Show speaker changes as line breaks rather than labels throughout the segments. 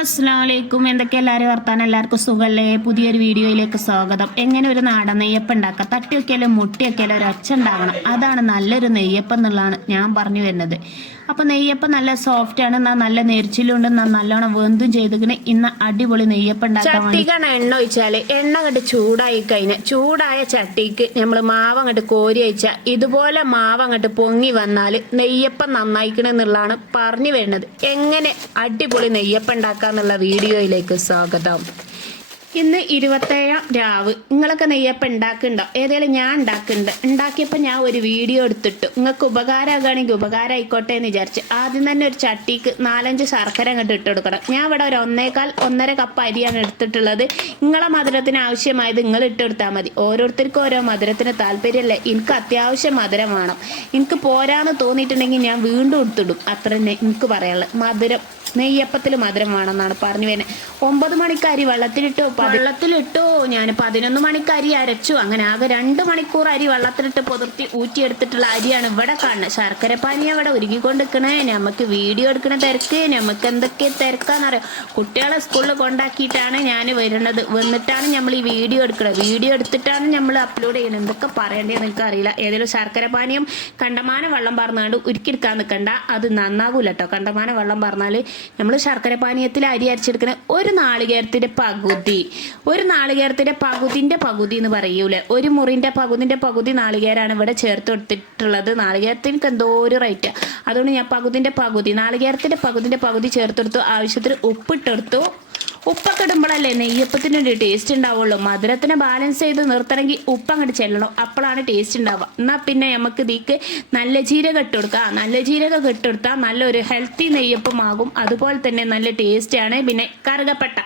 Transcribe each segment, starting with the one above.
അസ്സാം വലൈക്കും എന്തൊക്കെ എല്ലാവരും വർത്താനം? എല്ലാവർക്കും സുഖമല്ലേ പുതിയൊരു വീഡിയോയിലേക്ക് സ്വാഗതം. എങ്ങനെ ഒരു നാടൻ നെയ്യപ്പം ഉണ്ടാക്കാം? തട്ടി മുട്ടിയൊക്കെയാലും ഒരു ഒച്ച ഉണ്ടാകണം അതാണ് നല്ലൊരു നെയ്യപ്പം എന്നുള്ളതാണ് ഞാൻ പറഞ്ഞു വരുന്നത്. അപ്പോൾ നെയ്യപ്പം നല്ല സോഫ്റ്റ് ആണ് എന്നാ നല്ല നെരിച്ചിലുണ്ട് എന്നാ നല്ലോണം വെന്തും ചെയ്തിങ്ങനെ ഇന്ന് അടിപൊളി നെയ്യപ്പം
ചട്ടിക്കാണ് എണ്ണ ഒഴിച്ചാൽ എണ്ണ അങ്ങോട്ട് ചൂടായി കഴിഞ്ഞാൽ ചൂടായ ചട്ടിക്ക് നമ്മൾ മാവ് അങ്ങോട്ട് കോരി വെച്ചാൽ ഇതുപോലെ മാവ് അങ്ങോട്ട് പൊങ്ങി വന്നാൽ നെയ്യപ്പം നന്നായിക്കണമെന്നുള്ളതാണ് പറഞ്ഞു വരുന്നത്. എങ്ങനെ അടിപൊളി നെയ്യപ്പം ഉണ്ടാക്കാന്നുള്ള വീഡിയോയിലേക്ക് സ്വാഗതം. ഇന്ന് ഇരുപത്തേഴാം രാവ്. നിങ്ങളൊക്കെ നെയ്യപ്പം ഉണ്ടാക്കുന്നുണ്ടോ? ഏതായാലും ഞാൻ ഉണ്ടാക്കുന്നുണ്ട്. ഉണ്ടാക്കിയപ്പോൾ ഞാൻ ഒരു വീഡിയോ എടുത്തിട്ട്. നിങ്ങൾക്ക് ഉപകാരമാകുകയാണെങ്കിൽ ഉപകാരം ആയിക്കോട്ടെ എന്ന് വിചാരിച്ച് ആദ്യം തന്നെ ഒരു ചട്ടിക്ക് നാലഞ്ച് ശർക്കര അങ്ങോട്ട് ഇട്ട് കൊടുക്കണം. ഞാൻ ഇവിടെ ഒരു ഒന്നേകാൽ ഒന്നര കപ്പ് അരിയാണ് എടുത്തിട്ടുള്ളത്. നിങ്ങളെ മധുരത്തിന് ആവശ്യമായത് നിങ്ങൾ ഇട്ടെടുത്താൽ മതി. ഓരോരുത്തർക്കും ഓരോ മധുരത്തിന് താല്പര്യമല്ലേ. എനിക്ക് അത്യാവശ്യം മധുരം വേണം. എനിക്ക് പോരാന്ന് തോന്നിയിട്ടുണ്ടെങ്കിൽ ഞാൻ വീണ്ടും എടുത്തിടും. അത്ര എനിക്ക് പറയാനുള്ളത്. മധുരം നെയ്യപ്പത്തിൽ മധുരം വേണമെന്നാണ് പറഞ്ഞു വരുന്നത്. ഒമ്പത് മണിക്ക് അരി വെള്ളത്തിലിട്ടു വെള്ളത്തിലിട്ടു. ഞാൻ പതിനൊന്ന് മണിക്ക് അരി അരച്ചു. അങ്ങനെ ആകെ രണ്ട് മണിക്കൂർ അരി വെള്ളത്തിലിട്ട് പുതിർത്തി ഊറ്റിയെടുത്തിട്ടുള്ള അരിയാണ് ഇവിടെ കാണുന്നത് ശർക്കര പാനി അവിടെ ഒരുക്കിക്കൊണ്ടിരിക്കണേ നമുക്ക് വീഡിയോ എടുക്കണ തിരക്ക്. നമുക്ക് എന്തൊക്കെ തിരക്കാന്നറിയാം? കുട്ടികളെ സ്കൂളിൽ കൊണ്ടാക്കിയിട്ടാണ് ഞാൻ വരുന്നത്. വന്നിട്ടാണ് നമ്മൾ ഈ വീഡിയോ എടുക്കുന്നത് വീഡിയോ എടുത്തിട്ടാണ് നമ്മൾ അപ്ലോഡ് ചെയ്യുന്നത് എന്തൊക്കെ പറയേണ്ടതെന്ന് നിങ്ങൾക്ക് അറിയില്ല ഏതെങ്കിലും ശർക്കര പാനീയം കണ്ടമാന വെള്ളം പറഞ്ഞാണ്ട് ഉരുക്കിയെടുക്കാൻ നിൽക്കണ്ട അത് നന്നാകൂല കേട്ടോ കണ്ടമാന വെള്ളം പറഞ്ഞാൽ നമ്മൾ ശർക്കര പാനീയത്തിൽ അരി അരച്ചെടുക്കുന്ന ഒരു നാളികേരത്തിന്റെ പകുതി. ഒരു നാളികേരത്തിന്റെ പകുതിന്റെ പകുതി എന്ന് പറയൂലേ? ഒരു മുറിന്റെ പകുതിന്റെ പകുതി നാളികേരാണ് ഇവിടെ ചേർത്ത് കൊടുത്തിട്ടുള്ളത്. നാളികേരത്തിന് എന്തോ ഒരു റേറ്റ് അതുകൊണ്ട് ഞാൻ പകുതിന്റെ പകുതി നാളികേരത്തിന്റെ പകുതിന്റെ പകുതി ചേർത്തെടുത്തു ആവശ്യത്തിന് ഉപ്പിട്ടെടുത്തു ഉപ്പൊക്കെ ഇടുമ്പോഴല്ലേ നെയ്യപ്പത്തിന് ഒരു ടേസ്റ്റ് ഉണ്ടാവുള്ളൂ. മധുരത്തിനെ ബാലൻസ് ചെയ്ത് നിർത്തണമെങ്കിൽ ഉപ്പ് അങ്ങോട്ട് ചെല്ലണം. അപ്പോഴാണ് ടേസ്റ്റ് ഉണ്ടാവുക. എന്നാൽ പിന്നെ നമുക്ക് ഇതിക്ക് നല്ല ജീരകം ഇട്ട് നല്ല ജീരകം ഇട്ട് നല്ലൊരു ഹെൽത്തി നെയ്യപ്പമാകും. അതുപോലെ തന്നെ നല്ല ടേസ്റ്റാണ് പിന്നെ കറുകപ്പട്ട.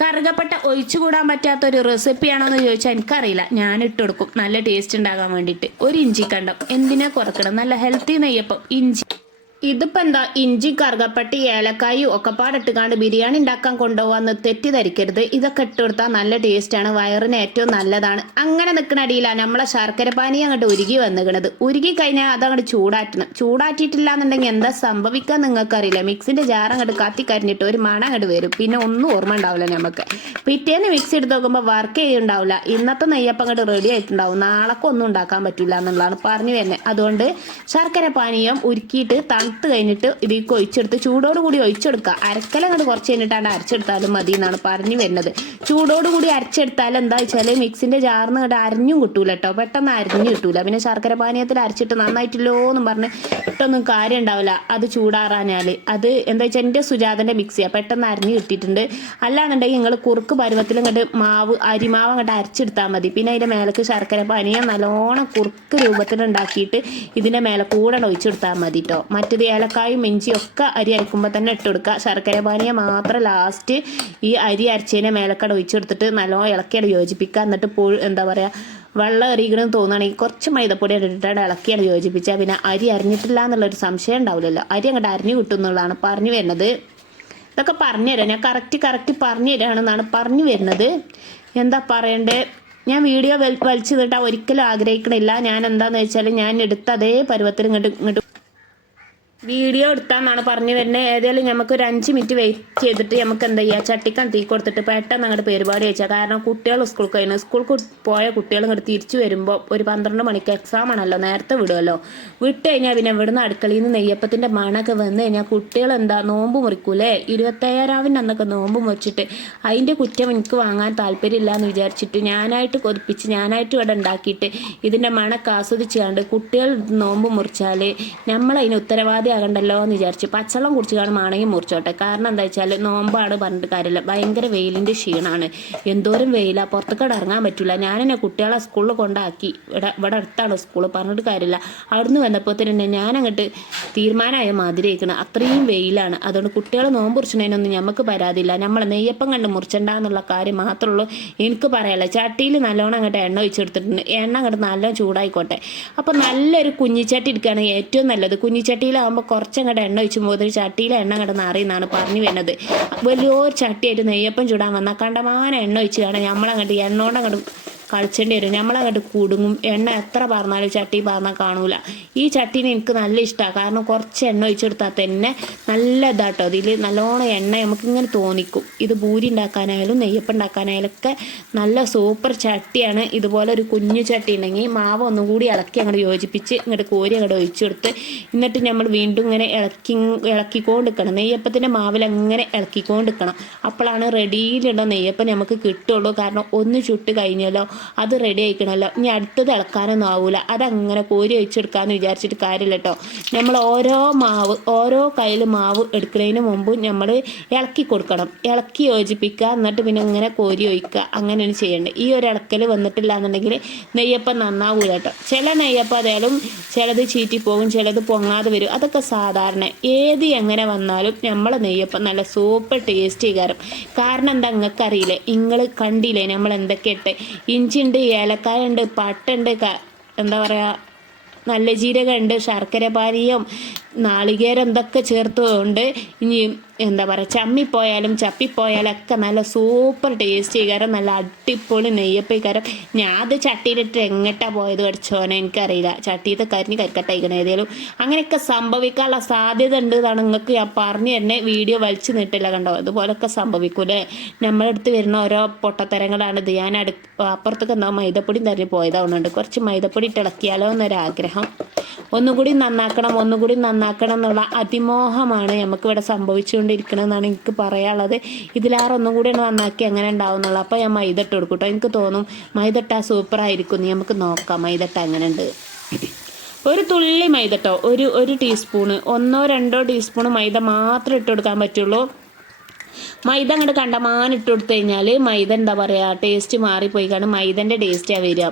കറുകപ്പട്ട ഒഴിച്ചുകൂടാൻ പറ്റാത്ത ഒരു റെസിപ്പിയാണോ എന്ന് ചോദിച്ചാൽ എനിക്കറിയില്ല. ഞാൻ ഇട്ട് കൊടുക്കും. നല്ല ടേസ്റ്റ് ഉണ്ടാകാൻ വേണ്ടിയിട്ട്. ഒരു ഇഞ്ചി കണ്ടം എന്തിനാ കുറക്കണം നല്ല ഹെൽത്തി നെയ്യപ്പം. ഇഞ്ചി ഇതിപ്പോ എന്താ ഇഞ്ചി കറുകപ്പട്ടി ഏലക്കായും ഒക്കെ പാടിട്ടുകാണ്ട് ബിരിയാണി ഉണ്ടാക്കാൻ കൊണ്ടുപോകാന്ന് തെറ്റിദ്ധരിക്കരുത്. ഇതൊക്കെ ഇട്ട് കൊടുത്താൽ നല്ല ടേസ്റ്റാണ് വയറിന് ഏറ്റവും നല്ലതാണ്. അങ്ങനെ നിൽക്കുന്ന അടിയിലാണ് നമ്മളെ ശർക്കര പാനി അങ്ങോട്ട് ഉരുകി വന്നിക്കണത്. ഉരുകി കഴിഞ്ഞാൽ അതങ്ങോട്ട് ചൂടാറ്റണം. ചൂടാറ്റിയിട്ടില്ല എന്നുണ്ടെങ്കിൽ എന്താ സംഭവിക്കുക നിങ്ങൾക്കറിയില്ല. മിക്സിന്റെ ജാർ അങ്ങോട്ട് കത്തി കരിഞ്ഞിട്ട് ഒരു മണം അങ്ങോട്ട് വരും. പിന്നെ ഒന്നും ഓർമ്മ ഉണ്ടാവില്ല നമുക്ക് പിറ്റേന്ന് മിക്സി എടുത്ത് നോക്കുമ്പോൾ വർക്ക് ചെയ്യുന്നുണ്ടാവില്ല ഇന്നത്തെ നെയ്യപ്പം അങ്ങോട്ട് റെഡി ആയിട്ടുണ്ടാവും. നാളൊക്കെ ഒന്നും ഉണ്ടാക്കാൻ പറ്റില്ല എന്നുള്ളതാണ് പറഞ്ഞു തന്നെ അതുകൊണ്ട് ശർക്കര പാനീയം ഉരുക്കിയിട്ട് കഴിഞ്ഞിട്ട് ഇതിലേക്ക് ഒഴിച്ചെടുത്ത് ചൂടോട് കൂടി ഒഴിച്ചെടുക്കുക. അരക്കല അങ്ങോട്ട് കുറച്ച് കഴിഞ്ഞിട്ടാണ് അരച്ചെടുത്താലും മതി എന്നാണ് പറഞ്ഞു വരുന്നത്. ചൂടോട് കൂടി അരച്ചെടുത്താൽ എന്താ വെച്ചാൽ മിക്സിന്റെ ജാറിന്ന് അങ്ങോട്ട് അരിഞ്ഞും കിട്ടൂല കേട്ടോ. പെട്ടെന്ന് അരിഞ്ഞു കിട്ടൂല. പിന്നെ ശർക്കര പാനീയത്തിൽ അരച്ചിട്ട് നന്നായിട്ടില്ലോ എന്നും പറഞ്ഞ് ഇട്ടൊന്നും കാര്യം ഉണ്ടാവില്ല. അത് ചൂടാറാഞ്ഞാൽ അത് എന്താ വെച്ചാൽ എന്റെ സുജാതന്റെ മിക്സിയാണ് പെട്ടെന്ന് അരിഞ്ഞു കിട്ടിയിട്ടുണ്ട്. അല്ലാന്നുണ്ടെങ്കിൽ നിങ്ങൾ കുറുക്ക് പരുവത്തിൽ ഇങ്ങോട്ട് മാവ് അരിമാവ് അങ്ങോട്ട് അരച്ചെടുത്താൽ മതി. പിന്നെ അതിന്റെ മേലക്ക് ശർക്കര പാനീയം നല്ലോണം കുറുക്ക് രൂപത്തിൽ ഉണ്ടാക്കിയിട്ട് ഇതിന്റെ മേലെ കൂടെ ഒഴിച്ചെടുത്താൽ മതി കേട്ടോ. മറ്റത് ഏലക്കായും ഇഞ്ചിയും ഒക്കെ അരി അരക്കുമ്പോൾ തന്നെ ഇട്ട് കൊടുക്കുക. ശർക്കര പാനീയം മാത്രം ലാസ്റ്റ് ഈ അരി അരച്ചതിനെ മേലക്കട ഒഴിച്ചെടുത്തിട്ട് നല്ലോണം ഇളക്കിയാണ് യോജിപ്പിക്കുക. എന്നിട്ട് പുഴു എന്താ പറയുക വെള്ളം എറിയിക്കണമെന്ന് തോന്നുകയാണെങ്കിൽ കുറച്ച് മൈദപ്പൊടി ഇട്ടിട്ടാണ് ഇളക്കിയാണ് യോജിപ്പിച്ചാൽ പിന്നെ അരി അരിഞ്ഞിട്ടില്ല എന്നുള്ളൊരു സംശയം ഉണ്ടാവില്ലല്ലോ. അരി അങ്ങോട്ട് അരിഞ്ഞു കിട്ടും എന്നുള്ളതാണ് പറഞ്ഞു വരുന്നത്. ഇതൊക്കെ പറഞ്ഞു തരാം. ഞാൻ കറക്റ്റ് കറക്റ്റ് പറഞ്ഞു തരാണെന്നാണ് പറഞ്ഞു വരുന്നത്. എന്താ പറയണ്ടേ? ഞാൻ വീഡിയോ വലി വലിച്ചു നിട്ടാൽ ഒരിക്കലും ആഗ്രഹിക്കണില്ല. ഞാൻ എന്താന്ന് വെച്ചാൽ ഞാൻ എടുത്ത അതേ പരുവത്തിൽ ഇങ്ങോട്ട് ഇങ്ങോട്ട് വീഡിയോ എടുത്താന്നാണ് പറഞ്ഞു വരുന്നത് ഏതായാലും നമുക്ക് ഒരു അഞ്ച് മിനിറ്റ് വെയിറ്റ് ചെയ്തിട്ട് നമുക്ക് എന്താ ചെയ്യുക ചട്ടിക്കാൻ തീ കൊടുത്തിട്ട് പെട്ടെന്ന് അങ്ങോട്ട് പരിപാടി വെച്ചാൽ കാരണം കുട്ടികൾ സ്കൂൾ കഴിഞ്ഞു സ്കൂൾക്ക് പോയ കുട്ടികൾ ഇങ്ങോട്ട് തിരിച്ചു വരുമ്പോൾ ഒരു പന്ത്രണ്ട് മണിക്ക് എക്സാം ആണല്ലോ നേരത്തെ വിടുമല്ലോ വിട്ട് കഴിഞ്ഞാൽ പിന്നെ ഇവിടുന്ന് അടുക്കളയിൽ നിന്ന് നെയ്യപ്പത്തിന്റെ മണൊക്കെ വന്ന് കഴിഞ്ഞാൽ കുട്ടികൾ എന്താ നോമ്പ് മുറിക്കൂലേ? ഇരുപത്തയ്യാറാവിന്റെ അന്നൊക്കെ നോമ്പ് മുറിച്ചിട്ട് അതിന്റെ കുറ്റം എനിക്ക് വാങ്ങാൻ താല്പര്യമില്ല എന്ന് വിചാരിച്ചിട്ട് ഞാനായിട്ട് കൊതിപ്പിച്ച് ഞാനായിട്ട് ഇവിടെ ഉണ്ടാക്കിയിട്ട് ഇതിന്റെ മണൊക്കെ ആസ്വദിച്ചുകൊണ്ട് കുട്ടികൾ നോമ്പ് മുറിച്ചാൽ നമ്മളതിന് ഉത്തരവാദി ആകണ്ടല്ലോ എന്ന് വിചാരിച്ച് പച്ചവെള്ളം കുടിച്ച് കാണുകയാണെങ്കിൽ മുറിച്ചോട്ടെ. കാരണം എന്താ വെച്ചാൽ നോമ്പാണ് പറഞ്ഞിട്ട് കാര്യമില്ല. ഭയങ്കര വെയിലിന്റെ ക്ഷീണമാണ് എന്തോരം വെയിലാ. പുറത്തേക്കട ഇറങ്ങാൻ പറ്റില്ല ഞാൻ കുട്ടികളെ സ്കൂളിൽ കൊണ്ടാക്കി. ഇവിടെ ഇവിടെ അടുത്താണ് സ്കൂൾ പറഞ്ഞിട്ട് കാര്യമില്ല. അവിടുന്ന് വന്നപ്പോൾ തന്നെ ഞാൻ അങ്ങോട്ട് തീരുമാനമായ മാതിരി ഇരിക്കണം അത്രയും വെയിലാണ്. അതുകൊണ്ട് കുട്ടികൾ നോമ്പ് മുറിച്ചതിനൊന്നും നമുക്ക് പരാതിയില്ല. നമ്മൾ നെയ്യപ്പം കണ്ട് മുറിച്ചണ്ട എന്നുള്ള കാര്യം മാത്രമേ ഉള്ളൂ എനിക്ക് പറയാനുള്ള. ചട്ടിയിൽ നല്ലോണം അങ്ങോട്ട് എണ്ണ ഒഴിച്ചെടുത്തിട്ടുണ്ട്. എണ്ണ അങ്ങോട്ട് നല്ല ചൂടായിക്കോട്ടെ. അപ്പോൾ നല്ലൊരു കുഞ്ഞിച്ചട്ടി എടുക്കുകയാണെങ്കിൽ ഏറ്റവും നല്ലത് കുഞ്ഞിച്ചട്ടിയിലാകുമ്പോൾ കുറച്ചങ്ങോട്ട് എണ്ണ ഒഴിച്ച് ഒരു ചട്ടിയിലെ എണ്ണ അങ്ങോട്ട് നിറയുന്നതാണ് പറഞ്ഞു വരുന്നത്. വലിയൊരു ചട്ടിയായിട്ട് നെയ്യപ്പം ചൂടാൻ വന്നാൽ കണ്ടമാനം എണ്ണ ഒഴിച്ച് കാണാൻ നമ്മളങ്ങോട്ട് എണ്ണോണ്ട് അങ്ങോട്ട് കളിച്ചേണ്ടി വരും. നമ്മളങ്ങോട്ട് കുടുങ്ങും. എണ്ണ എത്ര പറഞ്ഞാലും ചട്ടി പറഞ്ഞാൽ കാണൂല. ഈ ചട്ടീനെ എനിക്ക് നല്ല ഇഷ്ടമാണ് കാരണം കുറച്ച് എണ്ണ ഒഴിച്ചെടുത്താൽ തന്നെ നല്ല ഇതാട്ടോ. ഇതിൽ നല്ലോണം എണ്ണ നമുക്കിങ്ങനെ തോന്നിക്കും. ഇത് പൂരി ഉണ്ടാക്കാനായാലും നെയ്യപ്പം ഉണ്ടാക്കാനായാലും ഒക്കെ നല്ല സൂപ്പർ ചട്ടിയാണ്. ഇതുപോലെ ഒരു കുഞ്ഞു ചട്ടി ഉണ്ടെങ്കിൽ മാവ് ഒന്നും കൂടി ഇളക്കി അങ്ങോട്ട് യോജിപ്പിച്ച് ഇങ്ങോട്ട് കോരി അങ്ങോട്ട് ഒഴിച്ചെടുത്ത് എന്നിട്ട് നമ്മൾ വീണ്ടും ഇങ്ങനെ ഇളക്കി ഇളക്കിക്കൊണ്ടിരിക്കണം നെയ്യപ്പത്തിന്റെ മാവിൽ അങ്ങനെ ഇളക്കിക്കൊണ്ടിരിക്കണം അപ്പോഴാണ് റെഡിയിലുള്ള നെയ്യപ്പം നമുക്ക് കിട്ടുള്ളൂ. കാരണം ഒന്ന് ചുട്ട് കഴിഞ്ഞല്ലോ. അത് റെഡി ആയിക്കണമല്ലോ. ഇനി അടുത്തത് ഇളക്കാനൊന്നും ആവൂല. അതങ്ങനെ കോരി വെച്ചെടുക്കാമെന്ന് വിചാരിച്ചിട്ട് കാര്യമില്ല കേട്ടോ നമ്മൾ ഓരോ മാവ് ഓരോ കയ്യിൽ മാവ് എടുക്കുന്നതിന് മുമ്പ് നമ്മൾ ഇളക്കി കൊടുക്കണം. ഇളക്കി യോജിപ്പിക്കുക എന്നിട്ട് പിന്നെ ഇങ്ങനെ കോരി ഒഴിക്കുക. അങ്ങനെയാണ് ചെയ്യേണ്ടത്. ഈ ഒരു ഇളക്കൽ വന്നിട്ടില്ല എന്നുണ്ടെങ്കിൽ നെയ്യപ്പം നന്നാവൂല കേട്ടോ ചില നെയ്യപ്പം അതായാലും ചിലത് ചീറ്റിപ്പോകും ചിലത് പൊങ്ങാതെ വരും. അതൊക്കെ സാധാരണ. ഏത് എങ്ങനെ വന്നാലും നമ്മളെ നെയ്യപ്പം നല്ല സൂപ്പർ ടേസ്റ്റി കാരണം കാരണം എന്താ നിങ്ങൾക്കറിയില്ലേ നിങ്ങൾ കണ്ടില്ലേ നമ്മൾ എന്തൊക്കെ ഇട്ട്? ഇഞ്ചി ഉണ്ട് ഏലക്കായ ഉണ്ട് പട്ടുണ്ട് എന്താ പറയുക നല്ല ജീരകമുണ്ട് ശർക്കര പാനീയം നാളികേരം എന്തൊക്കെ ചേർത്തുകൊണ്ട് ഇനി എന്താ പറയുക ചമ്മിപ്പോയാലും ചപ്പിപ്പോയാലും ഒക്കെ നല്ല സൂപ്പർ ടേസ്റ്റി കാരണം നല്ല അടിപൊളി നെയ്യപ്പിക്കാരം ഞാൻ അത് ചട്ടിയിലിട്ട് എങ്ങട്ടാ പോയത് പഠിച്ചോനെ എനിക്കറിയില്ല. ചട്ടിയത്തെ കരിഞ്ഞ് കരിക്കട്ടയിക്കണം ഏതെങ്കിലും അങ്ങനെയൊക്കെ സംഭവിക്കാനുള്ള സാധ്യത ഉണ്ട് എന്നാണ് നിങ്ങൾക്ക് ഞാൻ പറഞ്ഞു തന്നെ വീഡിയോ വലിച്ചു നീട്ടില്ല കണ്ടോ? അതുപോലൊക്കെ സംഭവിക്കൂലേ നമ്മളെ അടുത്ത് വരുന്ന ഓരോ പൊട്ടത്തരങ്ങളാണ്. ഇത് ഞാൻ അടു അപ്പുറത്തേക്ക് എന്താ മൈദപ്പൊടി തരഞ്ഞ് പോയതാവുന്നുണ്ട്. കുറച്ച് മൈദപ്പൊടി ഇട്ട് ഇളക്കിയാലോ എന്നൊരാഗ്രഹം. ഒന്നുകൂടി നന്നാക്കണം ഒന്നുകൂടി നന്നാക്കണം എന്നുള്ള അതിമോഹമാണ് നമുക്ക് ഇവിടെ സംഭവിച്ചുകൊണ്ടിരിക്കണമെന്നാണ് എനിക്ക് പറയാനുള്ളത്. ഇതിലാറെ ഒന്നും കൂടി നന്നാക്കി അങ്ങനെ ഉണ്ടാവുന്നുള്ളൂ. അപ്പോൾ ഞാൻ മൈദ ഇട്ട് കൊടുക്കും കേട്ടോ എനിക്ക് തോന്നും മൈദ ഇട്ടാൽ സൂപ്പർ ആയിരിക്കും നീ നമുക്ക് നോക്കാം മൈദ ഇട്ട എങ്ങനെ ഉണ്ട് ഒരു തുള്ളി മൈദ കേട്ടോ ഒരു ഒരു ടീസ്പൂണ് ഒന്നോ രണ്ടോ ടീസ്പൂൺ മൈദ മാത്രം ഇട്ട് കൊടുക്കാൻ പറ്റുള്ളൂ. മൈദ അങ്ങോട്ട് കണ്ടമാനം ഇട്ട് കൊടുത്തു കഴിഞ്ഞാൽ മൈദ എന്താ പറയുക ടേസ്റ്റ് മാറിപ്പോയി കാരണം മൈദന്റെ ടേസ്റ്റാണ് വരിക.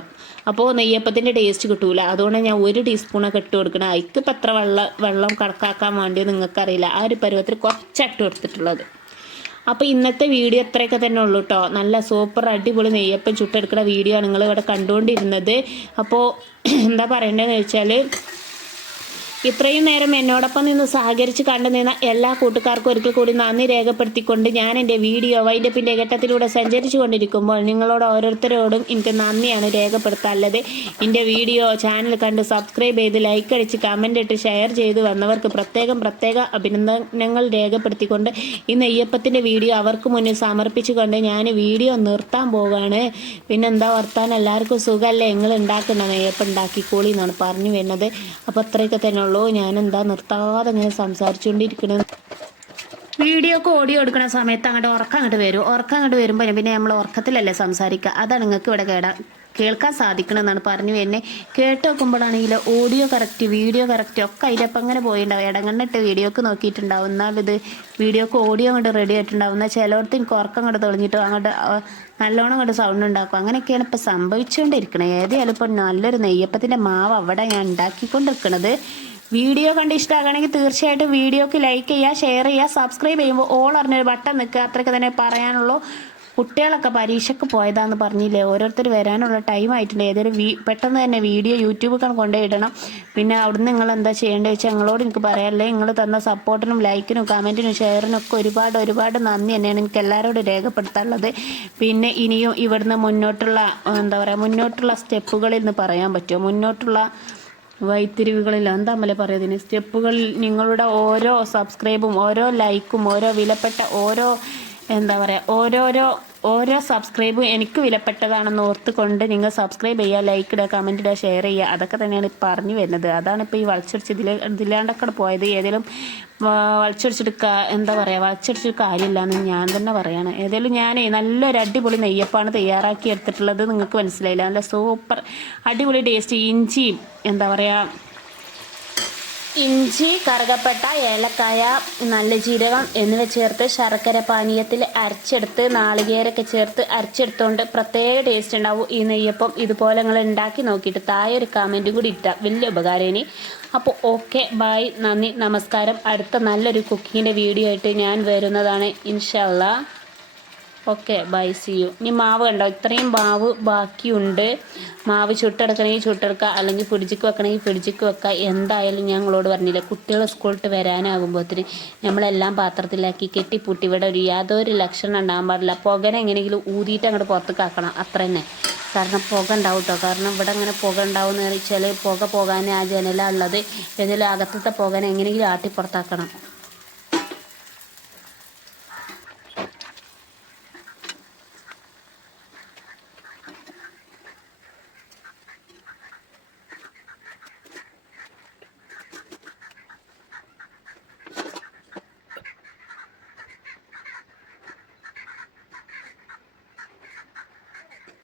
അപ്പോൾ നെയ്യപ്പത്തിന്റെ ടേസ്റ്റ് കിട്ടൂല. അതുകൊണ്ട് ഞാൻ ഒരു ടീസ്പൂണൊക്കെ ഇട്ട് കൊടുക്കണം. അതിക്ക് ഇപ്പം എത്ര വെള്ളം വെള്ളം കണക്കാക്കാൻ വേണ്ടി നിങ്ങൾക്കറിയില്ല. ആ ഒരു പരുവത്തിൽ കുറച്ചാണ് ഇട്ട് കൊടുത്തിട്ടുള്ളത്. അപ്പോൾ ഇന്നത്തെ വീഡിയോ അത്രയൊക്കെ തന്നെ ഉള്ളൂ കേട്ടോ നല്ല സൂപ്പർ അടിപൊളി നെയ്യപ്പം ചുട്ടെടുക്കുന്ന വീഡിയോ ആണ് നിങ്ങൾ ഇവിടെ കണ്ടുകൊണ്ടിരുന്നത്. അപ്പോൾ എന്താ പറയേണ്ടതെന്ന് വെച്ചാൽ ഇത്രയും നേരം എന്നോടൊപ്പം നിന്ന് സഹകരിച്ച് കണ്ടു നിന്ന എല്ലാ കൂട്ടുകാർക്കും ഒരിക്കൽ കൂടി നന്ദി രേഖപ്പെടുത്തിക്കൊണ്ട് ഞാൻ എന്റെ വീഡിയോ വൈൻഡപ്പിന്റെ ഘട്ടത്തിലൂടെ സഞ്ചരിച്ചു കൊണ്ടിരിക്കുമ്പോൾ നിങ്ങളോട് ഓരോരുത്തരോടും എനിക്ക് നന്ദിയാണ് രേഖപ്പെടുത്താനുള്ളത്. എന്റെ വീഡിയോ ചാനൽ കണ്ട് സബ്സ്ക്രൈബ് ചെയ്ത് ലൈക്ക് അടിച്ച് കമന്റ് ഇട്ട് ഷെയർ ചെയ്ത് വന്നവർക്ക് പ്രത്യേകം പ്രത്യേക അഭിനന്ദനങ്ങൾ രേഖപ്പെടുത്തിക്കൊണ്ട് ഇന്ന് അയ്യപ്പത്തിന്റെ വീഡിയോ അവർക്ക് മുന്നിൽ സമർപ്പിച്ചുകൊണ്ട് ഞാൻ വീഡിയോ നിർത്താൻ പോവുകയാണ്. പിന്നെന്താ വർത്താൻ എല്ലാവർക്കും സുഖമല്ലേ? നിങ്ങൾ ഉണ്ടാക്കണം അയ്യപ്പം ഉണ്ടാക്കിക്കോളി എന്നാണ് പറഞ്ഞു വരുന്നത്. അപ്പോൾ അത്രയൊക്കെ തന്നെ ഉള്ളൂ. ഞാൻ എന്താ നിർത്താതെ ഇങ്ങനെ സംസാരിച്ചുകൊണ്ടിരിക്കുന്നത് വീഡിയോക്ക് ഓഡിയോ എടുക്കുന്ന സമയത്ത് അങ്ങോട്ട് ഉറക്കം അങ്ങോട്ട് വരും. ഉറക്കം അങ്ങോട്ട് വരുമ്പോൾ പിന്നെ നമ്മൾ ഉറക്കത്തിലല്ലേ സംസാരിക്കുക അതാണ് നിങ്ങൾക്ക് ഇവിടെ കേടാ കേൾക്കാൻ സാധിക്കണമെന്നാണ് പറഞ്ഞു എന്നെ കേട്ട് നോക്കുമ്പോഴാണെങ്കിൽ ഓഡിയോ കറക്റ്റ് വീഡിയോ കറക്റ്റ് ഒക്കെ അതിലപ്പം അങ്ങനെ പോയിണ്ടാവും. ഇടങ്ങണ്ണിട്ട് വീഡിയോക്ക് നോക്കിയിട്ടുണ്ടാവും. എന്നാൽ ഇത് വീഡിയോക്ക് ഓഡിയോ അങ്ങോട്ട് റെഡി ആയിട്ടുണ്ടാവും. എന്നാൽ ചിലയിടത്ത് എനിക്ക് ഉറക്കം അങ്ങോട്ട് തെളിഞ്ഞിട്ട് അങ്ങോട്ട് നല്ലോണം അങ്ങോട്ട് സൗണ്ട് ഉണ്ടാക്കും. അങ്ങനെയൊക്കെയാണ് ഇപ്പം സംഭവിച്ചുകൊണ്ടിരിക്കുന്നത് ഏതായാലും ഇപ്പം നല്ലൊരു നെയ്യപ്പത്തിന്റെ മാവ് അവിടെ ഞാൻ ഉണ്ടാക്കിക്കൊണ്ടിരിക്കുന്നത് വീഡിയോ കണ്ട് ഇഷ്ടമാകണമെങ്കിൽ തീർച്ചയായിട്ടും വീഡിയോക്ക് ലൈക്ക് ചെയ്യുക ഷെയർ ചെയ്യുക സബ്സ്ക്രൈബ് ചെയ്യുമ്പോൾ ഓൾ അറിഞ്ഞൊരു ബട്ടൺ നിൽക്കുക. അത്രയ്ക്ക് തന്നെ പറയാനുള്ളൂ. കുട്ടികളൊക്കെ പരീക്ഷയ്ക്ക് പോയതാന്ന് പറഞ്ഞില്ലേ? ഓരോരുത്തർ വരാനുള്ള ടൈം ആയിട്ടുണ്ട് ഏതൊരു വീ പെട്ടെന്ന് തന്നെ വീഡിയോ യൂട്യൂബിൽ കൊണ്ടുപോയി ഇടണം. പിന്നെ അവിടുന്ന് നിങ്ങൾ എന്താ ചെയ്യേണ്ടത് വെച്ചാൽ ഞങ്ങളോട് എനിക്ക് പറയാനല്ലേ നിങ്ങൾ തന്ന സപ്പോർട്ടിനും ലൈക്കിനും കമന്റിനും ഷെയറിനും ഒക്കെ ഒരുപാട് ഒരുപാട് നന്ദി തന്നെയാണ് എനിക്ക് എല്ലാവരോടും രേഖപ്പെടുത്താനുള്ളത്. പിന്നെ ഇനിയും ഇവിടുന്ന് മുന്നോട്ടുള്ള എന്താ പറയുക മുന്നോട്ടുള്ള സ്റ്റെപ്പുകളിൽ നിന്ന് പറയാൻ പറ്റുമോ? മുന്നോട്ടുള്ള വൈത്തിരിവുകളിൽ എന്താ അമ്മലെ പറയുന്നതിന്? സ്റ്റെപ്പുകളിൽ നിങ്ങളുടെ ഓരോ സബ്സ്ക്രൈബും ഓരോ ലൈക്കും ഓരോ വിലപ്പെട്ട ഓരോ എന്താ പറയുക ഓരോരോ ഓരോ സബ്സ്ക്രൈബും എനിക്ക് വിലപ്പെട്ടതാണെന്ന് ഓർത്തുകൊണ്ട് നിങ്ങൾ സബ്സ്ക്രൈബ് ചെയ്യുക ലൈക്ക് ഇടുക കമന്റ് ഇടുക ഷെയർ ചെയ്യുക. അതൊക്കെ തന്നെയാണ് പറഞ്ഞു വരുന്നത്. അതാണ് ഇപ്പോൾ ഈ വളച്ചൊടിച്ച് ഇതിൽ ഇതിലാണ്ടൊക്കെ പോയത്. ഏതെങ്കിലും വളച്ചൊടിച്ചെടുക്കുക എന്താ പറയുക വളച്ചൊടിച്ചൊരു കാര്യമില്ല എന്ന് ഞാൻ തന്നെ പറയുകയാണ് ഏതായാലും ഞാൻ നല്ലൊരു അടിപൊളി നെയ്യപ്പാണ് തയ്യാറാക്കി എടുത്തിട്ടുള്ളത് നിങ്ങൾക്ക് മനസ്സിലായില്ല. നല്ല സൂപ്പർ അടിപൊളി ടേസ്റ്റ് ഇഞ്ചിയും എന്താ പറയുക ഇഞ്ചി കറുകപ്പെട്ട ഏലക്കായ നല്ല ജീരകം എന്നിവ ചേർത്ത് ശർക്കര പാനീയത്തിൽ അരച്ചെടുത്ത് നാളികേരൊക്കെ ചേർത്ത് അരച്ചെടുത്തുകൊണ്ട് പ്രത്യേക ടേസ്റ്റ് ഉണ്ടാവും. ഈ നെയ്യപ്പം ഇതുപോലെ നിങ്ങൾ ഉണ്ടാക്കി നോക്കിയിട്ട് താഴെ ഒരു കമന്റും കൂടി ഇട്ടാൽ വലിയ ഉപകാരം ഇനി. അപ്പോൾ ഓക്കെ ബൈ നന്ദി നമസ്കാരം. അടുത്ത നല്ലൊരു കുക്കിങ്ങിന്റെ വീഡിയോ ആയിട്ട് ഞാൻ വരുന്നതാണ്. ഇൻഷല്ല ഓക്കെ ബൈ സി യു ഇനി മാവ് കണ്ടോ? ഇത്രയും മാവ് ബാക്കിയുണ്ട്. മാവ് ചുട്ടെടുക്കണമെങ്കിൽ ചുട്ടെടുക്കുക അല്ലെങ്കിൽ ഫ്രിഡ്ജിക്ക് വെക്കണമെങ്കിൽ ഫ്രിഡ്ജിക്ക് വെക്കുക. എന്തായാലും ഞങ്ങളോട് പറഞ്ഞില്ല കുട്ടികൾ സ്കൂളിട്ട് വരാനാകുമ്പോഴത്തേന് നമ്മളെല്ലാം പാത്രത്തിലാക്കി കെട്ടിപ്പൂട്ടി. ഇവിടെ ഒരു യാതൊരു ലക്ഷണം ഉണ്ടാകാൻ പാടില്ല. പുകനെ എങ്ങനെയെങ്കിലും ഊതിയിട്ട് അങ്ങോട്ട് പുറത്തേക്ക് കാക്കണം അത്ര തന്നെ.
കാരണം പുക ഉണ്ടാവും കേട്ടോ കാരണം ഇവിടെ അങ്ങനെ പുക ഉണ്ടാവുമെന്ന് വെച്ചാൽ പുക പോകാൻ ആ ജനല ഉള്ളത് ഏതെങ്കിലും അകത്തത്തെ പുകനെ എങ്ങനെയെങ്കിലും ആട്ടി പുറത്താക്കണം.